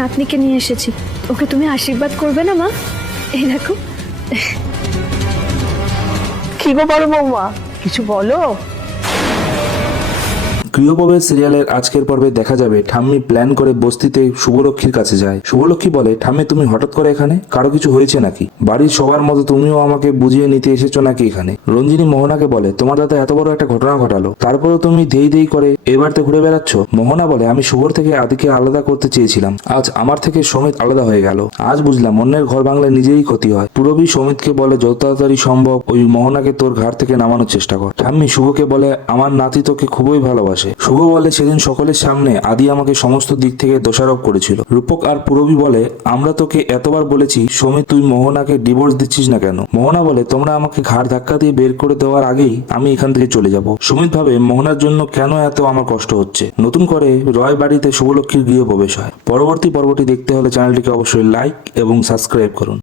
নাতনিকে নিয়ে এসেছি, ওকে তুমি আশীর্বাদ করবে না মা? এই দেখো। কি গো বড় বৌমা, কিছু বলো। গৃহপ্রবেশ সিরিয়ালের আজকের পর্বে দেখা যাবে ঠাম্মি প্ল্যান করে বস্তিতে শুভলক্ষ্মীর কাছে যায়। শুভলক্ষ্মী বলে, ঠাম্মি তুমি হঠাৎ করে এখানে, কারো কিছু হয়েছে নাকি? বাড়ির সবার মতো তুমিও আমাকে বুঝিয়ে নিতে এসেছো নাকি এখানে? রঞ্জিনী মোহনাকে বলে, তোমার দাদা এত বড় একটা ঘটনা ঘটালো, তারপরেও তুমি ধেই ধেই করে এবারতে ঘুরে বেড়াচ্ছ। মোহনা বলে, আমি শুভর থেকে আদিকে আলাদা করতে চেয়েছিলাম, আজ আমার থেকে সমিত আলাদা হয়ে গেল। আজ বুঝলাম অন্যের ঘর ভাঙলে নিজেরই ক্ষতি হয়। পূরবী সমিতকে বলে, যত তাড়াতাড়ি সম্ভব ওই মোহনাকে তোর ঘাট থেকে নামানোর চেষ্টা কর। ঠাম্মি শুভকে বলে, আমার নাতি তোকে খুবই ভালোবাসে। শুভ বলে, সেদিন সকলের সামনে আদি আমাকে সমস্ত দিক থেকে দোষারোপ করেছিল। রূপক আর পূরবী বলে, আমরা তোকে এতবার বলেছি সমিত তুই মোহনাকে ডিভোর্স দিচ্ছিস না কেন? মোহনা বলে, তোমরা আমাকে ঘাড় ধাক্কা দিয়ে বের করে দেওয়ার আগেই আমি এখান থেকে চলে যাব। সুমিত ভাবে, মোহনার জন্য কেন এত আমার কষ্ট হচ্ছে। নতুন করে রয় বাড়িতে শুভলক্ষ্মীর গৃহপ্রবেশ হয়। পরবর্তী পর্বটি দেখতে হলে চ্যানেলটিকে অবশ্যই লাইক এবং সাবস্ক্রাইব করুন।